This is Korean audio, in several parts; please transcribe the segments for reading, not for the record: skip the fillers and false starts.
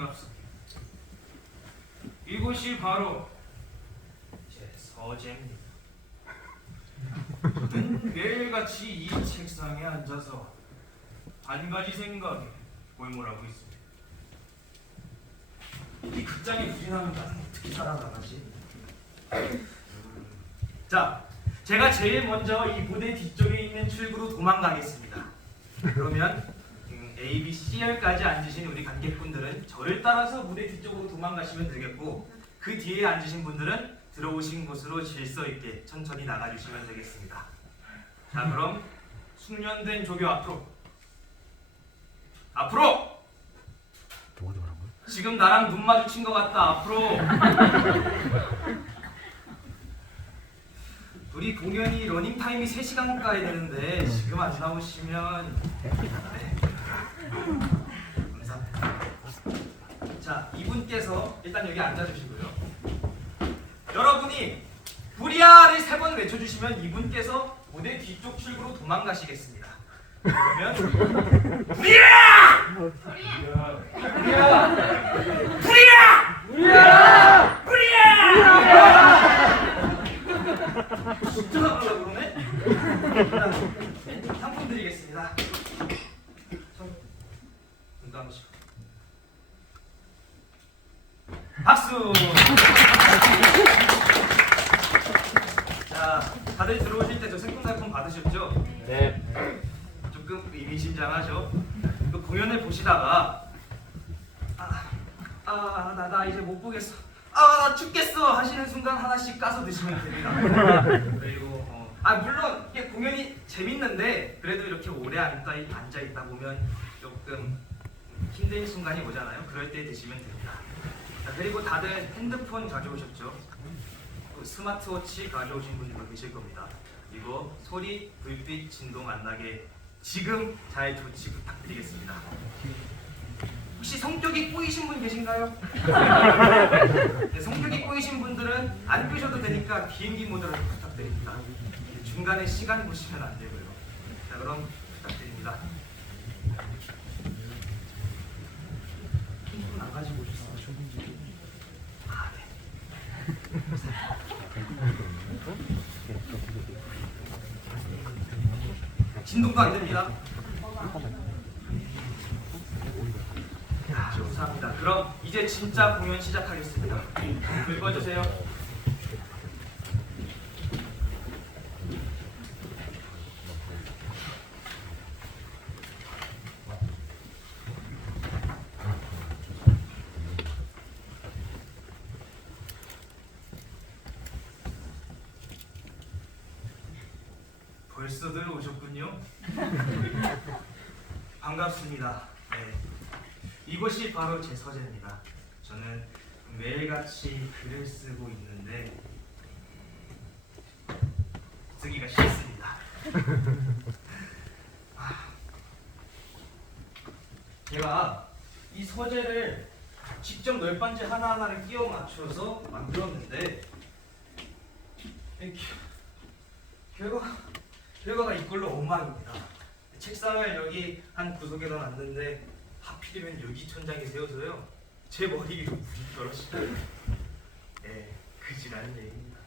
반갑습니다. 이곳이 바로 제 서재입니다. 저는 매일같이 이 책상에 앉아서 한 가지 생각에 골몰하고 있습니다. 이 극장에 부진하면 나는 어떻게 살아나가지? 자, 제가 제일 먼저 이 무대 뒤쪽에 있는 출구로 도망가겠습니다. 그러면 A, B, C열까지 앉으신 우리 관객분들은 저를 따라서 무대 뒤쪽으로 도망가시면 되겠고, 그 뒤에 앉으신 분들은 들어오신 곳으로 질서 있게 천천히 나가주시면 되겠습니다. 자, 그럼 숙련된 조교 앞으로! 지금 나랑 눈 마주친 것 같다. 앞으로! 우리 공연이 러닝타임이 3시간 가야 되는데 지금 안 나오시면 감사합니다. 자, 이분께서 일단 여기 앉아주시고요. 여러분이 부리아를 3번 외쳐주시면 이분께서 무대 뒤쪽 출구로 도망가시겠습니다. 그러면 부리아! 부리아! 부리아! 부리아! 부리아! 진짜 나가려고 그러네? 상품 드리겠습니다. 눈 감으시고 박수! 자, 다들 들어오실 때 저 생품살품 받으셨죠? 네. 조금 의미심장하죠? 그 공연을 보시다가 나 이제 못 보겠어, 나 죽겠어 하시는 순간 하나씩 까서 드시면 됩니다. 그리고 물론 이게 공연이 재밌는데 그래도 이렇게 오래 앉아있다 보면 조금 힘든 순간이 오잖아요. 그럴 때 드시면 됩니다. 자, 그리고 다들 핸드폰 가져오셨죠? 스마트워치 가져오신 분들도 계실 겁니다. 그리고 소리, 불빛, 진동 안 나게 지금 잘 조치 부탁드리겠습니다. 혹시 성격이 꼬이신 분 계신가요? 네, 성격이 꼬이신 분들은 안 끄셔도 되니까 비행기 모드로 부탁드립니다. 중간에 시간 보시면 안 되고요. 자, 그럼 부탁드립니다. 핸드폰 안 가지고 오셨어요? 네. 진동도 안 됩니다. 감사합니다. 그럼 이제 진짜 공연 시작하겠습니다. 읽어주세요. 벌써들 오셨군요. 반갑습니다. 네. 이곳이 바로 제 서재입니다. 저는 매일같이 글을 쓰고 있는데 쓰기가 싫습니다. 제가 이 서재를 직접 널빤지 하나하나를 끼워 맞춰서 만들었는데 결과가 이꼴로 엉망입니다. 책상을 여기 한 구석에다 놨는데 하필이면 여기 천장에 세워서요, 제 머리 위로 물이 떨어지네요. 네, 그지라는 얘기입니다.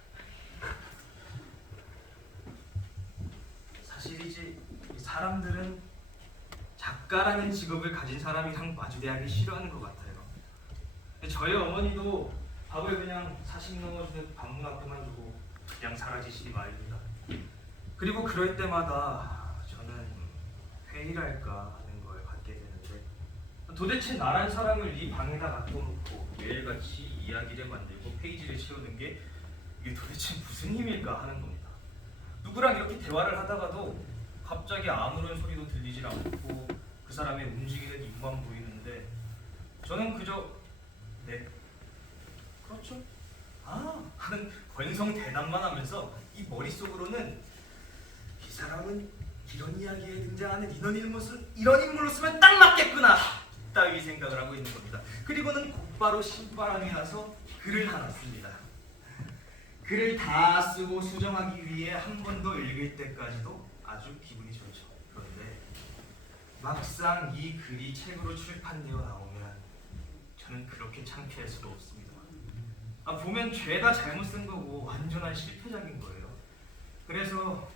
사실이지, 사람들은 작가라는 직업을 가진 사람이랑 마주대하기 싫어하는 것 같아요. 저희 어머니도 밥을 그냥 사식 넣어주는 방문 앞에만 두고 그냥 사라지시기 마련입니다. 그리고 그럴 때마다 저는 회의랄까 하는 걸 갖게 되는데, 도대체 나란 사람을 이 방에다 놔둬놓고 매일같이 이야기를 만들고 페이지를 채우는 게 이게 도대체 무슨 힘일까 하는 겁니다. 누구랑 이렇게 대화를 하다가도 갑자기 아무런 소리도 들리질 않고 그 사람의 움직이는 입만 보이는데 저는 그저 네, 그렇죠, 하는 건성 대답만 하면서 이 머릿속으로는 이 사람은 이런 이야기에 등장하는 이런 인물로 쓰면 딱 맞겠구나 따위 생각을 하고 있는 겁니다. 그리고는 곧바로 신바람이 나서 글을 하나 씁니다. 글을 다 쓰고 수정하기 위해 한 번 더 읽을 때까지도 아주 기분이 좋죠. 그런데 막상 이 글이 책으로 출판되어 나오면 저는 그렇게 창피할 수가 없습니다. 보면 죄다 잘못 쓴 거고 완전한 실패작인 거예요. 그래서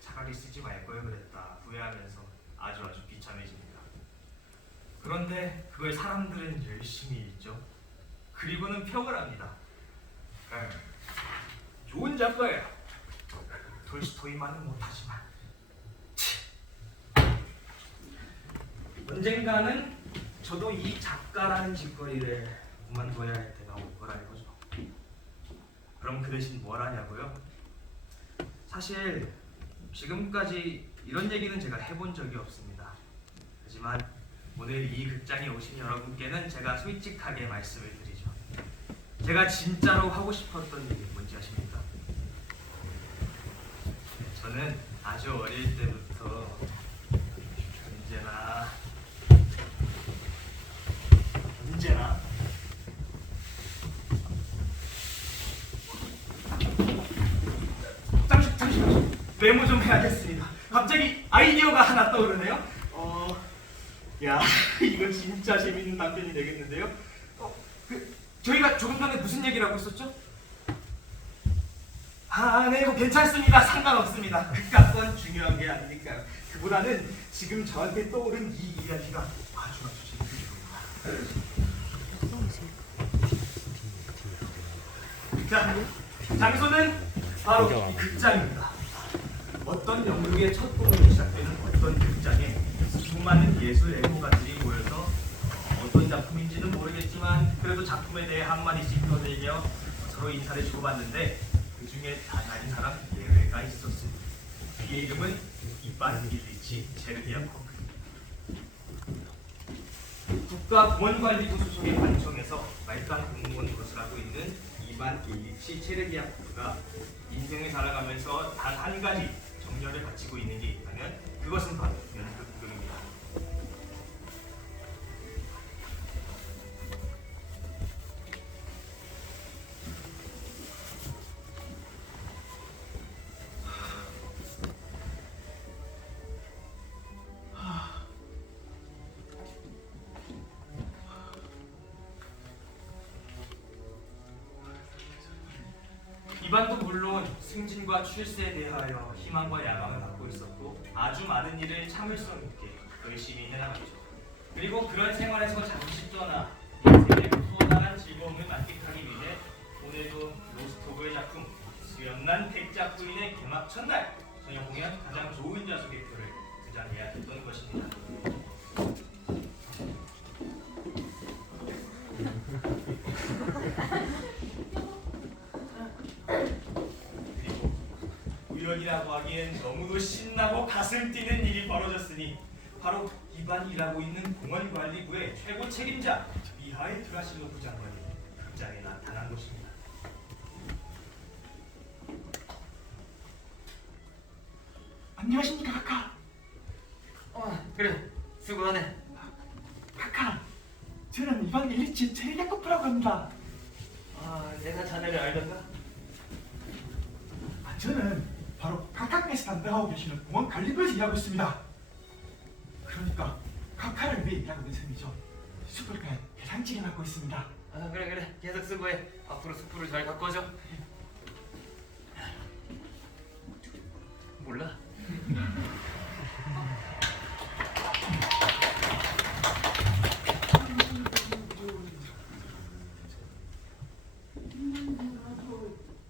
차라리 쓰지 말 걸 그랬다 후회하면서 아주 비참해집니다. 그런데 그걸 사람들은 열심히 읽죠. 그리고는 평을 합니다. 좋은 작가야. 톨스토이만은 못하지만 언젠가는 저도 이 작가라는 짓거리를 그만둬야 할 때가 올 거라 이거죠. 그럼 그 대신 뭘 하냐고요? 사실 지금까지 이런 얘기는 제가 해본 적이 없습니다. 하지만 오늘 이 극장에 오신 여러분께는 제가 솔직하게 말씀을 드리죠. 제가 진짜로 하고 싶었던 얘기 뭔지 아십니까? 저는 아주 어릴 때부터 언제나 잠시만요. 메모 좀 해야겠습니다. 갑자기 아이디어가 하나 떠오르네요. 야, 이거 진짜 재밌는 답변이 되겠는데요. 저희가 조금 전에 무슨 얘기를 하고 있었죠? 네, 이거 괜찮습니다. 상관없습니다. 극값은 중요한 게 아니니까요. 그보다는 지금 저한테 떠오른 이 이야기가 아주 재밌습니다. 자, 장소는 바로 이 극장입니다. 어떤 영국의 첫 공연이 시작되는 어떤 극장에 수많은 예술 애호가들이 모여서 어떤 작품인지는 모르겠지만 그래도 작품에 대해 한마디씩 떠들며 서로 인사를 주고받는데 그 중에 단 한 사람 예외가 있었습니다. 그의 이름은 이반 일리치 체르디아코프. 국가보건관리부 소속의 관청에서 말단 공무원 노릇을 하고 있는 이반 일리치 체르디아코프가 인생을 살아가면서 단 한 가지 정열을 바치고 있는 게 있다면 그것은 바로 연극 구경입니다. 이반도 물론 승진과 출세에 대하여 희망과 야망을 갖고 있었고 아주 많은 일을 참을성 있게 열심히 해나갔죠. 그리고 그런 생활에서 잠시 떠나 인생의 또 다른 즐거움을 만끽하기 위해 오늘도 로스토브의 작품 수염난 백작부인의 개막 첫날 저녁 공연 가장 좋은 좌석의 표를 2장 예약했던 것입니다. 우연이라고 하기엔 너무도 신나고 가슴 뛰는 일이 벌어졌으니 바로 이반 일하고 있는 공원관리부의 최고 책임자 미하일 드라실로프 장관이 극장에 나타난 것입니다. 안녕하십니까 카카. 그래 수고하네. 카카, 저는 이반 일리치 체르디아코프라고 합니다. 내가 자네를 알던가? 저는 바로 카카께서 담당하고 계시는 공원관리부에서 일하고 있습니다. 그러니까 카카를 위해 일하고 있는 셈이죠. 숯불가에 계산직을 맡고 있습니다. 그래 계속 수고해. 앞으로 숯불을 잘 가꿔줘. 몰라?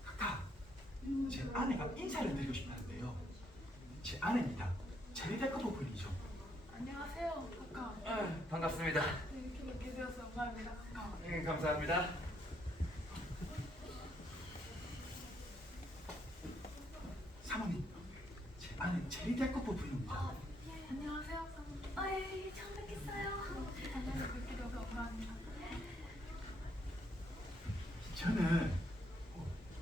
카카, 제 아내가 인사를 드리고 싶었는데요. 제 아내입니다. 체르디아코프 부인이죠. 안녕하세요, 카카. 반갑습니다. 네, 이렇게 뵙게 되어서 영광입니다, 카카. 감사합니다. 사모님, 제 아내 체르디아코프 부인입니다. 안녕하세요, 사모님. 예, 처음 뵙겠어요. 안녕히 뵙게 되어서 영광입니다. 저는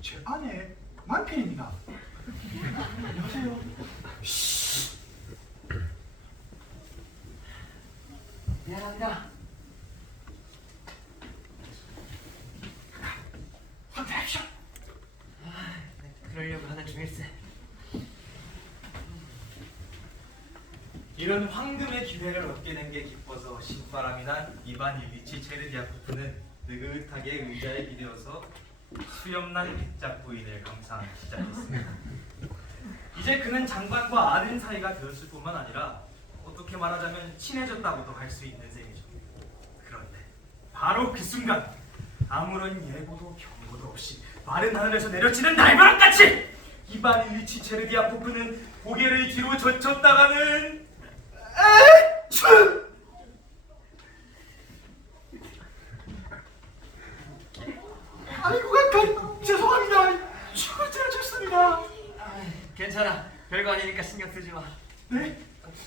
제 아내 남편입니다. 안녕하세요. 미안합니다. 황폐합시오. 그러려고 하는 중일세. 이런 황금의 기회를 얻게 된 게 기뻐서 신바람이 난 이반 일리치 체르디아코프는 느긋하게 의자에 기대어서 수염난 백작 부인을 감상하기 시작했습니다. 이제 그는 장관과 아는 사이가 되었을 뿐만 아니라 어떻게 말하자면 친해졌다고도 할 수 있는 셈이죠. 그런데 바로 그 순간 아무런 예고도 경고도 없이 마른 하늘에서 내려치는 날벼락같이 이반 일리치 체르디아코프는 고개를 뒤로 젖혔다가는 아이고 각하 죄송합니다. 죽을 죄를 졌습니다. 괜찮아. 별거 아니니까 신경 쓰지 마. 네?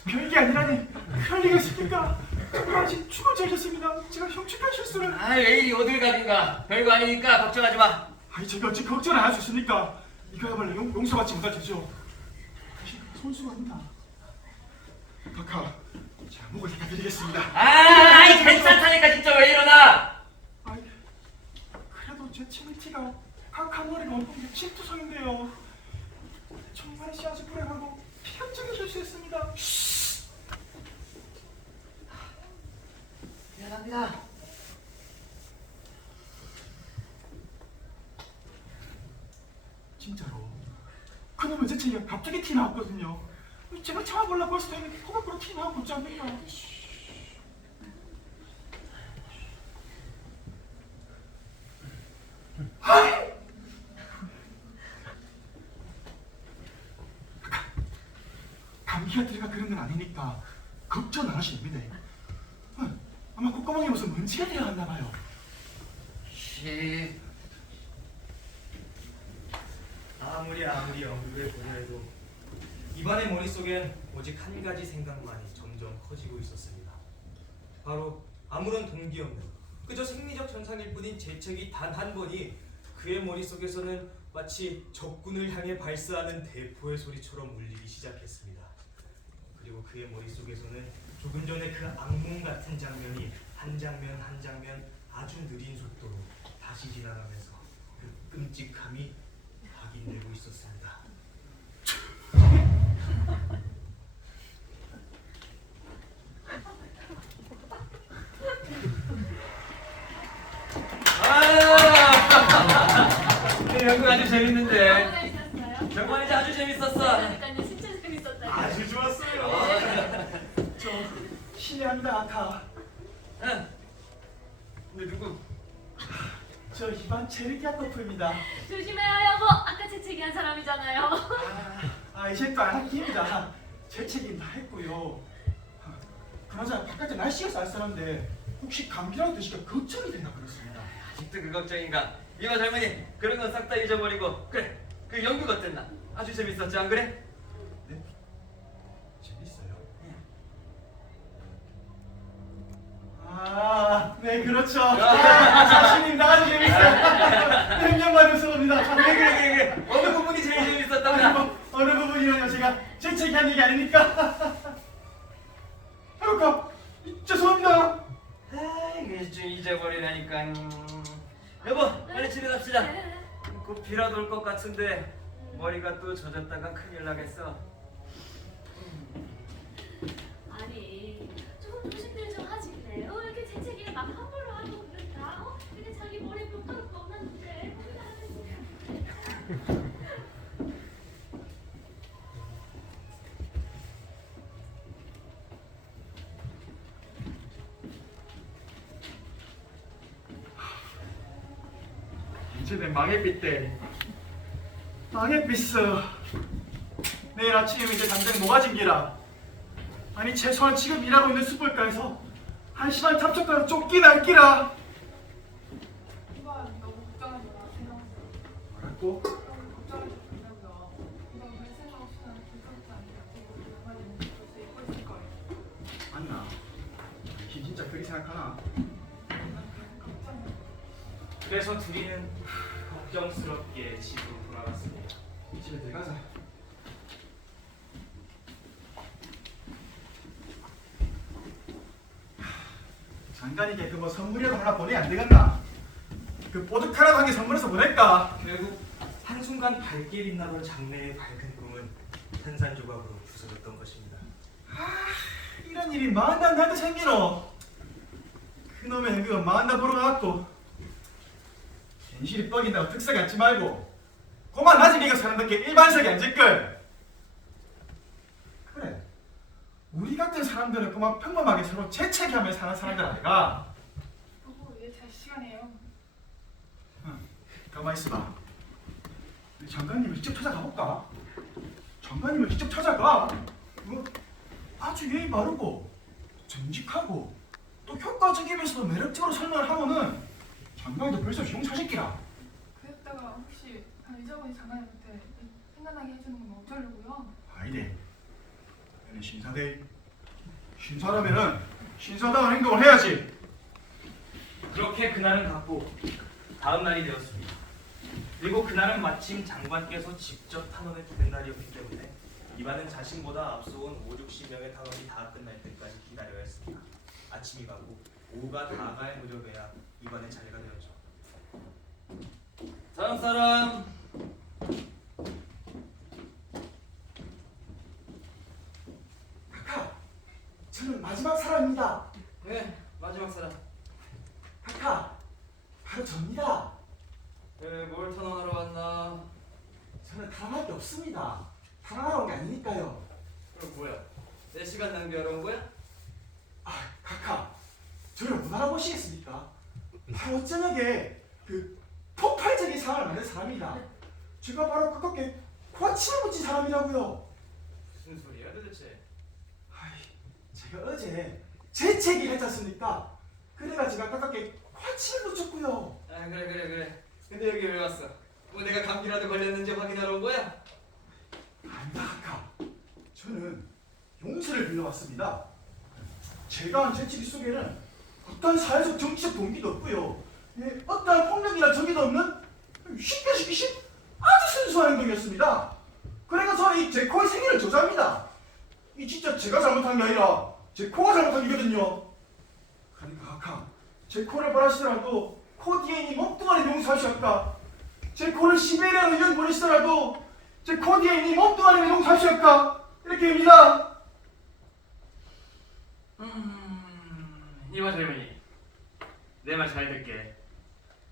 별게 아니라니 그럴 리가 있습니까? 정말 아직 죽을 죄를 졌습니다. 제가 흉측한 실수를. 왜 이리 오들갑인가? 별거 아니니까 걱정하지 마. 아니 제가 어찌 걱정을 안 할 수 있습니까? 이거야말로 용서받지 못할 죄죠. 당신 손수가 합니다. 각하 제가 목을 닦아드리겠습니다. 괜찮다니까 진짜 왜 이러나? 아이, 그래도 제 치밀티가 각하 머리가 엄청 침투성인데요. 정말 씨앗이 불행하고 피격적인 실수했습니다. 미안합니다. 진짜로 그놈의 제 책이 갑자기 티 나왔거든요. 제가 참아보려고 했을 때는 코 밖으로 티 나오고 있지 않느냐. 아이! 감기가 들어가 그런 건 아니니까 걱정 안 하셔도 됩니다. 아마 콧구멍에 무슨 먼지가 들어갔나 봐요. 아무리 언급을 보내도 이반의 머릿속엔 오직 한 가지 생각만이 점점 커지고 있었습니다. 바로 아무런 동기 없는 그저 생리적 현상일 뿐인 재채기 단 한 번이 그의 머릿속에서는 마치 적군을 향해 발사하는 대포의 소리처럼 울리기 시작했습니다. 그리고 그의 머릿속에서는 조금 전에 그 악몽 같은 장면이 한 장면 한 장면 아주 느린 속도로 다시 지나가면서 그 끔찍함이 확인되고 있었습니다. 연극 아주 재밌는데. 재밌었어요? 정말 이제 아주 재밌었어. 그러니까요, 진짜 재밌었어요. 아주 좋았어요. 저 실례합니다, 아카. 응. 근데 누구? 저 이반 체르디아코프입니다. 조심해요, 여보. 아까 재채기한 사람이잖아요. 이 책도 안 할깁니다. 제 책임 다 했고요. 그나저나 바깥에 날씨가 쌀쌀한데 혹시 감기라도 드시까 걱정이 되나 그렇습니다. 아직도 그 걱정인가? 이봐 젊은이, 그런 건 싹 다 잊어버리고 그래, 그 연극 어땠나? 아주 재밌었지 안 그래? 네? 재밌어요? 네 그렇죠. 자신님 아주 재밌어요. 횡령만 웃어봅니다. 그래. 어느 부분이 제일 재밌었다면? 어느 부분이라뇨? 제가 제 책이 한 얘기 아닙니까? 아이고 죄송합니다. 이게 좀 잊어버리라니까. 여보, 빨리 집에 갑시다. 네. 곧 비라도 올 것 같은데 머리가 또 젖었다가 큰일 나겠어. 아니, 조금 조심들 좀 하지 그래요. 이렇게 재채기를 막 함부로 하고 그런다. 근데 자기 머리에 뼈가루가 없는데. 이제 내 망해빛대. 망해빛어. 내일 아침이면 이제 당장 모가진 기라. 아니 최소한 지금 일하고 있는 숯불가에서 한심한 탑쪽가로 쫓기나 끼라. 오빠 너무 걱정하지 마. 뭐라고? 너무 걱정하지 말라고요. 이거 별 생각 없이 나는 괜찮지 않냐고. 가만히 있는 벌써 입고 있을 거예요. 맞나? 당신 진짜 그리 생각하나? 걱정. 그래서 둘이는 걱정스럽게 집으로 돌아갔습니다. 집에 들어가자. 장관이게 그거 선물이라도 하나 보내야 안 되겠나? 그 뽀득하라고 한 게 선물에서 보낼까? 결국 한순간 밝게 빛나던 장래의 밝은 꿈은 산산조각으로 부서졌던 것입니다. 이런 일이 만나 나한테 생기노? 그놈의 그거 만나 보러 가갖고 현실이 뻑인다고 특색 갖지 말고 그만 나중에 사람들께 일반석에 앉을걸. 그래, 우리 같은 사람들은 그만 평범하게 서로 재채기하며 사는 사람들 아이가? 보고 이제 잘 시간이에요. 가만 있어봐. 우리 장관님을 직접 찾아가볼까? 장관님을 직접 찾아가. 아주 예의 바르고 정직하고 또 효과적이면서도 매력적으로 설명을 하면은 장관님도 벌써 용서시키라. 그랬다가 혹시 잊어버린 장관님한테 생각나게 해주는 건 어쩌려고요? 아니네. 얘는 신사대. 신사라면은 신사다운 행동을 해야지. 그렇게 그날은 갔고 다음 날이 되었습니다. 그리고 그날은 마침 장관께서 직접 탄원을 부른 날이었기 때문에 이반은 자신보다 앞서온 50-60명의 탄원이 다 끝날 때까지 기다려야 했습니다. 아침이 가고 오후가 다 갈 무렵에야 이반의 자리가 되었죠. 다음 사람. 카카, 저는 마지막 사람입니다. 네, 마지막 사람. 카카, 바로 접니다. 네, 뭘 탄원하러 왔나? 저는 탈환할 게 없습니다. 탈환하러 온 게 아니니까요. 그럼 뭐야? 내 시간 낭비하러 온 거야? 카카, 저를 못 알아보시겠습니까? 바로 저녁에 그 폭발적인 상황을 만든 사람이다. 제가 바로 그렇게 코아침을 붙인 사람이라고요. 무슨 소리야 도대체? 제가 어제 재채기를 했지 않습니까? 그래가 제가 가깝게 코아침을 붙였고요. 아, 그래. 근데 여기 왜 왔어? 뭐 내가 감기라도 걸렸는지 확인하러 온 거야? 아니다, 카카. 저는 용서를 빌려왔습니다. 제가 한 재채기 속에는 어떤 사회적 정치적 동기도 없고요. 어떤 폭력이나 정의도 없는 쉽게 시키신 아주 순수한 행동이었습니다. 그러니까 저는 제 코의 생일을 저자합니다. 이 진짜 제가 잘못한 게 아니라 제 코가 잘못한 거거든요. 그러니까 카카, 제 코를 바라시더라도 코 뒤에 있는 몸뚱아리 용서하시옵까? 제 코를 시베리아로 이전 보내시더라도 제 코 뒤에 있는 몸뚱아리를 용서하시옵까? 이렇게 합니다. 이봐 젊은이, 내 말 잘 듣게.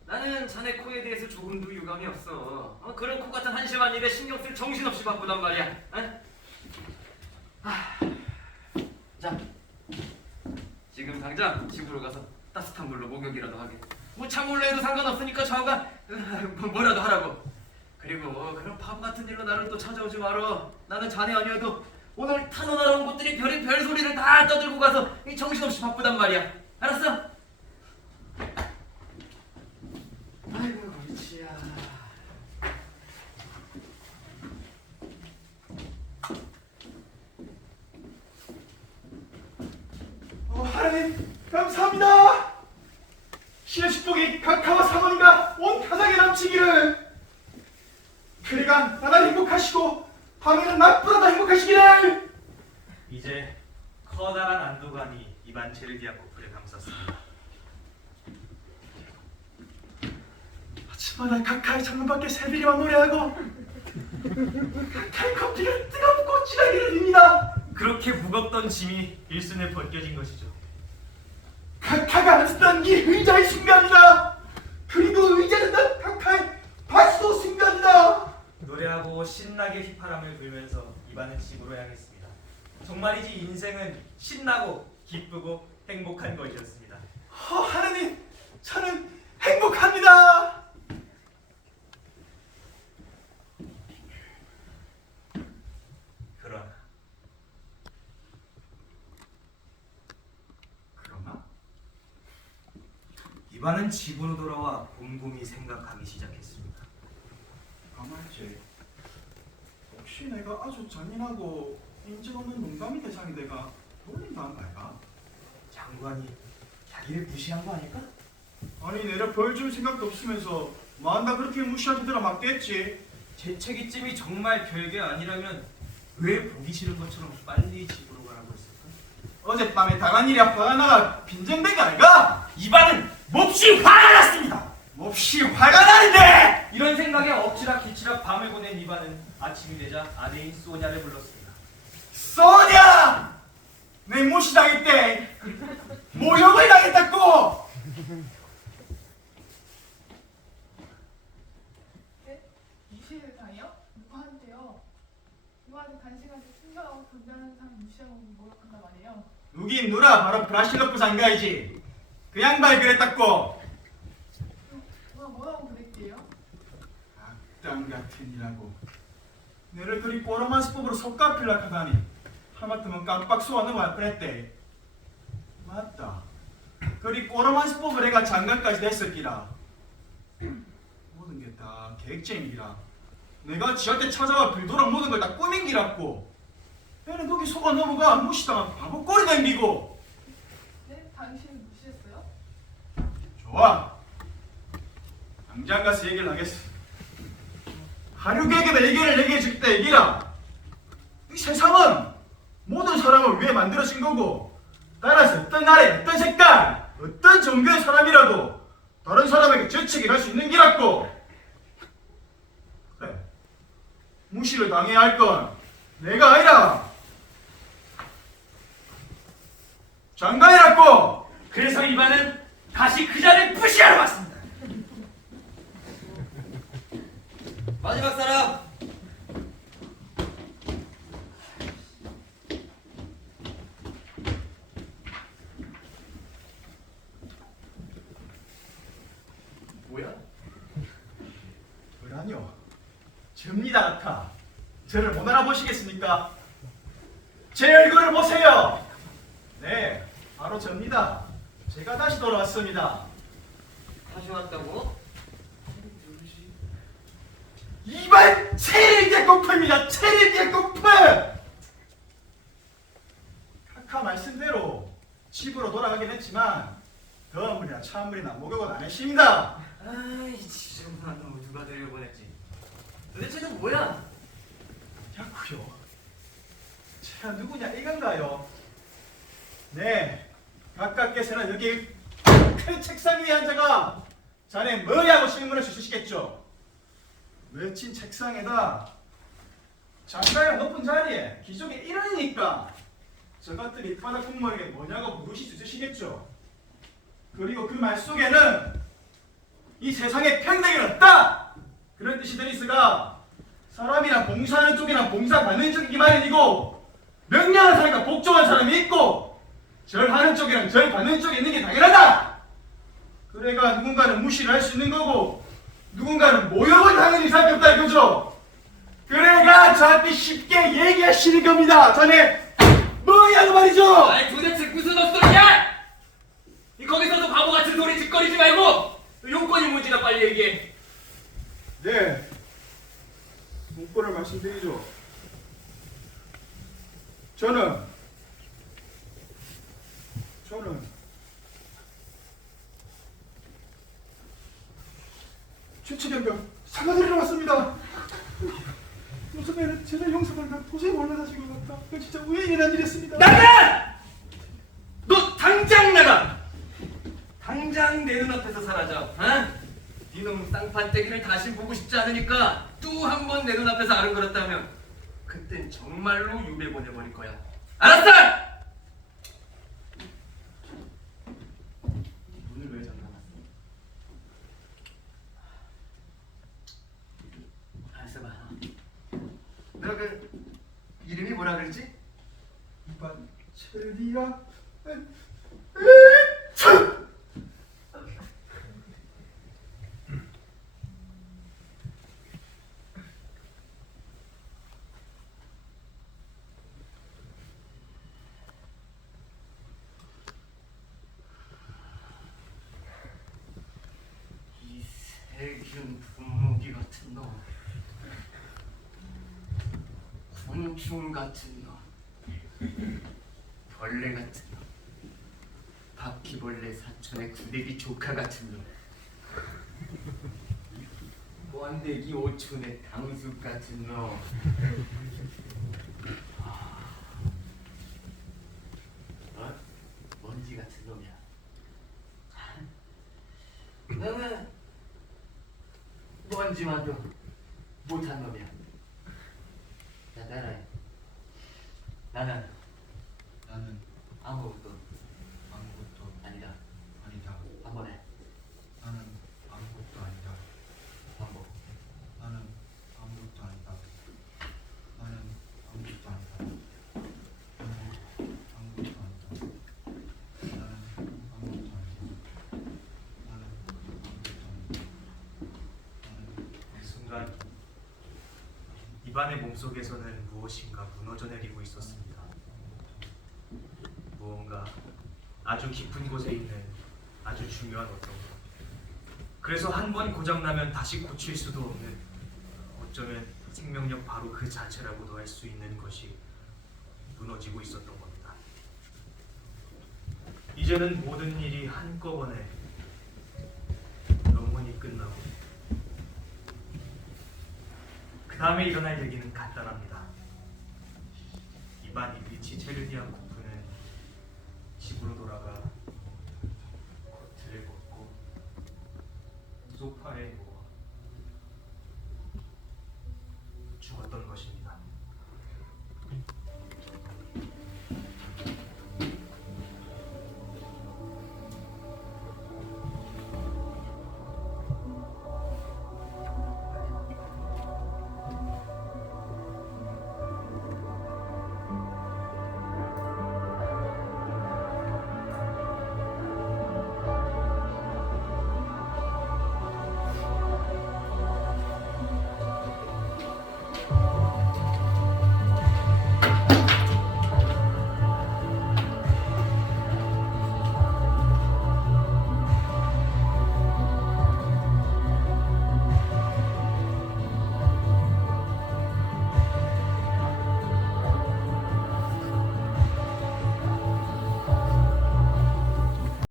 나는 자네 코에 대해서 조금도 유감이 없어. 그런 코 같은 한심한 일에 신경 쓸 정신없이 바쁘단 말이야. 자, 지금 당장 집으로 가서 따뜻한 물로 목욕이라도 하게. 뭐 찬물로 해도 상관없으니까 좌우가 뭐라도 하라고. 그리고 그런 바보 같은 일로 나를 또 찾아오지 마라. 나는 자네 아니어도 오늘 탄원하러 온 것들이 별 소리를 다 떠들고 가서 정신없이 바쁘단 말이야. 알았어? 아이고 골치야. 하나님 감사합니다. 신의 축복이 각하와 사모님과 온 가정에 넘치기를. 그래가 나날 행복하시고 방에는 나보다 더 행복하시기를. 이제 커다란 안도감이 이반 체르디아 코프를 감쌌습니다. 아침마다 각하의 창문밖에 새벽에만 노래하고 각하의 커피가 뜨겁고 진하기를 빕니다. 그렇게 무겁던 짐이 일순에 벗겨진 것이죠. 각하가 앉았던 이 의자에 숭배합니다. 그리고 의자에 있던 각하의 바지도 숭배합니다. 노래하고 신나게 휘파람을 불면서 이반은 집으로 향했습니다. 정말이지 인생은 신나고 기쁘고 행복한 것이었습니다. 하나님, 저는 행복합니다. 그러나 이반은 집으로 돌아와 곰곰이 생각하기 시작했습니다. 가만있지. 혹시 내가 아주 잔인하고 인적 없는 농담이 대상이 내가 놀린다 한 말까? 장관이 자기를 무시한 거 아닐까? 아니 내가 벌 줄 생각도 없으면서 만나 그렇게 무시한 데라 맞겠지. 재채기쯤이 정말 별게 아니라면 왜 보기 싫은 것처럼 빨리 집으로 가라고 했을까? 어젯밤에 당한 일이 화가 나가 빈정된 게 아닌가? 이반은 몹시 화가 났습니다. 몹시 화가 나는데! 이런 생각에 엎치락 뒤치락 밤을 보낸 이반은 아침이 되자 아내인 소냐를 불렀습니다. 소냐! 내 무시당했대. 모욕을 당했다고. 네? 무시를 당해요? 누구한테요? 누구한테 단식한테 충격하고 존재하는 사람 무시하고 모욕한단 말이에요? 누긴 누라 바로 브라실로프 장가이지. 그 양반이 그랬다고. 누가 뭐라고 그랬대요? 악당 같은 이라고. 너를 그리 꼬로만스법으로 속가필락 하다니. 하마터면 깜빡 소화 넘어갈 뻔했대. 맞다. 그리 꼬로만스법을 애가 장관까지 됐었기라. 모든 게 다 계획쟁이기라. 내가 지한테 찾아와 빌도록 모든 걸 다 꾸민기라고. 애는 거기 속아 넘어가 무시당하고 바보 꼴이 댕기고. 네? 당신을 무시했어요? 좋아. 당장 가서 얘기를 하겠어. 하류계급의 얘기를 얘기해 줄 때 얘기라. 이 세상은 모든 사람을 위해 만들어진 거고, 따라서 어떤 나라에 어떤 색깔, 어떤 종교의 사람이라도 다른 사람에게 재채기를 할 수 있는 기라고. 그래. 무시를 당해야 할 건 내가 아니라 장관이라고. 그래서 이반은 다시 그 자를 무시하러 왔습니다. 마지막 사람. 뭐야? 그라뇨. 접니다, 아까. 저를 못 알아보시겠습니까? 제 얼굴을 보세요. 네, 바로 접니다. 제가 다시 돌아왔습니다. 다시 왔다고? 이번 체리의 꽃입니다. 체리의 꽃. 카카 말씀대로 집으로 돌아가긴 했지만 더물이나 찬물이나 목욕은 안 했습니다. 아이 지저분한 놈을 누가 들여보냈지? 도대체 너 뭐야? 야구요. 제가 누구냐 이건가요? 네, 각각께서는 여기 큰 책상 위에 앉아가 자네 뭐냐고 질문을 주시겠죠. 멋진 책상에다 장가의 높은 자리에 기존의 일원이니까 저것들이 바닥 공무원에게 뭐냐고 물으시 주시겠죠. 그리고 그 말 속에는 이 세상에 평등이 없다 그런 뜻이 들어있으가 사람이나 봉사하는 쪽이나 봉사받는 쪽이기 마련이고 명령하는 사람과 복종하는 사람이 있고 절하는 쪽이랑 절받는 쪽이 있는 게 당연하다. 그래가 누군가는 무시를 할 수 있는 거고 누군가는 모욕을 당하는 수밖에 없다 이거죠. 그래가 저한테 쉽게 얘기하시는 겁니다. 자네 뭐냐고 말이죠. 아이 도대체 무슨 헛소리야? 이 거기서도 바보 같은 소리 짓거리지 말고 용건이 뭔지나 빨리 얘기해. 네, 문구를 말씀드리죠. 저는 최치경병 사과드리러 왔습니다. 요즘에는 제가 용서받나 도저히 몰라가지고 왔다. 이거 진짜 우연히 일어난 일이었습니다. 나가! 너 당장 나가! 당장 내 눈앞에서 사라져. 어? 네놈 쌍판떼기를 다시 보고 싶지 않으니까 또 한 번 내 눈앞에서 아른거렸다면 그땐 정말로 유배 보내버릴 거야. 알았어? 문을 왜 잠가놨어? 알았어 봐. 너 그 이름이 뭐라 그랬지? 이반 체리야. 이 세균 분무기 같은 놈, 곤충 같은 놈, 벌레 같은 놈, 바퀴벌레 사촌의 구데기 조카 같은 놈, 번데기 오촌의 당숙 같은 놈. 어? 먼지 같은 놈이야. 너는 먼지만도 못한 놈이야. 나 따라해. 나는 나는 아무것도 아무것도 아니다. 아니다. 한 번에 나는 아무것도 아니다. 반복. 나는 아무것도 아니다. 나는 아무것도 아니다. 나는 아무것도 아니다. 나는 아무것도 아니다. 나는 아무것도 아니다. 나는 그 순간 이반의 몸속에서는 무엇인가 무너져 내리고 있었습니다. 무언가 아주 깊은 곳에 있는 아주 중요한 어떤 것. 그래서 한 번 고장나면 다시 고칠 수도 없는, 어쩌면 생명력 바로 그 자체라고도 할 수 있는 것이 무너지고 있었던 겁니다. 이제는 모든 일이 한꺼번에 영원히 끝나고 그 다음에 일어날 얘기는 간단합니다. 이반 이브리치 체르니안 코프는 집으로 돌아가 코트를 벗고 소파에